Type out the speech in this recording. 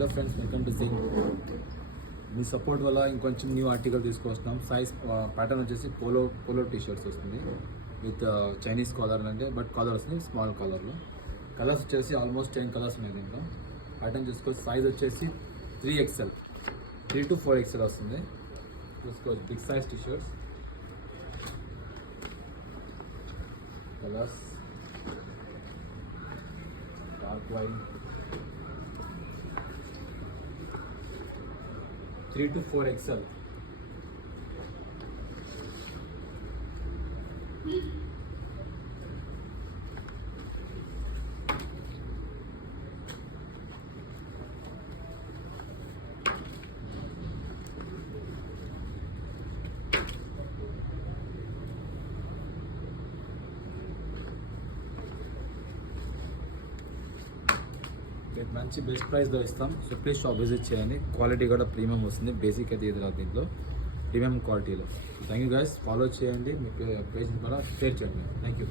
Hello friends, welcome to జింగ్. మీ సపోర్ట్ వల్ల ఇంకొంచెం న్యూ ఆర్టికల్ తీసుకొస్తున్నాం. సైజ్ ప్యాటర్న్ వచ్చేసి పోలో టీ షర్ట్స్ వస్తుంది విత్ చైనీస్ కాలర్, అంటే బట్ కాలర్ వస్తుంది స్మాల్ కాలర్లో. కలర్స్ వచ్చేసి ఆల్మోస్ట్ 10 కలర్స్ ఉన్నాయి దీంట్లో. ప్యాటర్న్ చూసుకోవచ్చు. సైజ్ వచ్చేసి 3XL 3 to 4XL వస్తుంది. చూసుకోవచ్చు big size T shirts. Colours dark wine 3 to 4XL. మంచి బెస్ట్ ప్రైస్లో ఇస్తాం. సో ప్లీజ్ షాప్ విజిట్ చేయండి. క్వాలిటీ కూడా ప్రీమియం వస్తుంది. బేసిక్ అయితే ఇది రాదు, దీంట్లో ప్రీమియం క్వాలిటీలో. Thank you guys. ఫాలో చేయండి, మీ పేజ్ ద్వారా షేర్ చేయండి. Thank you.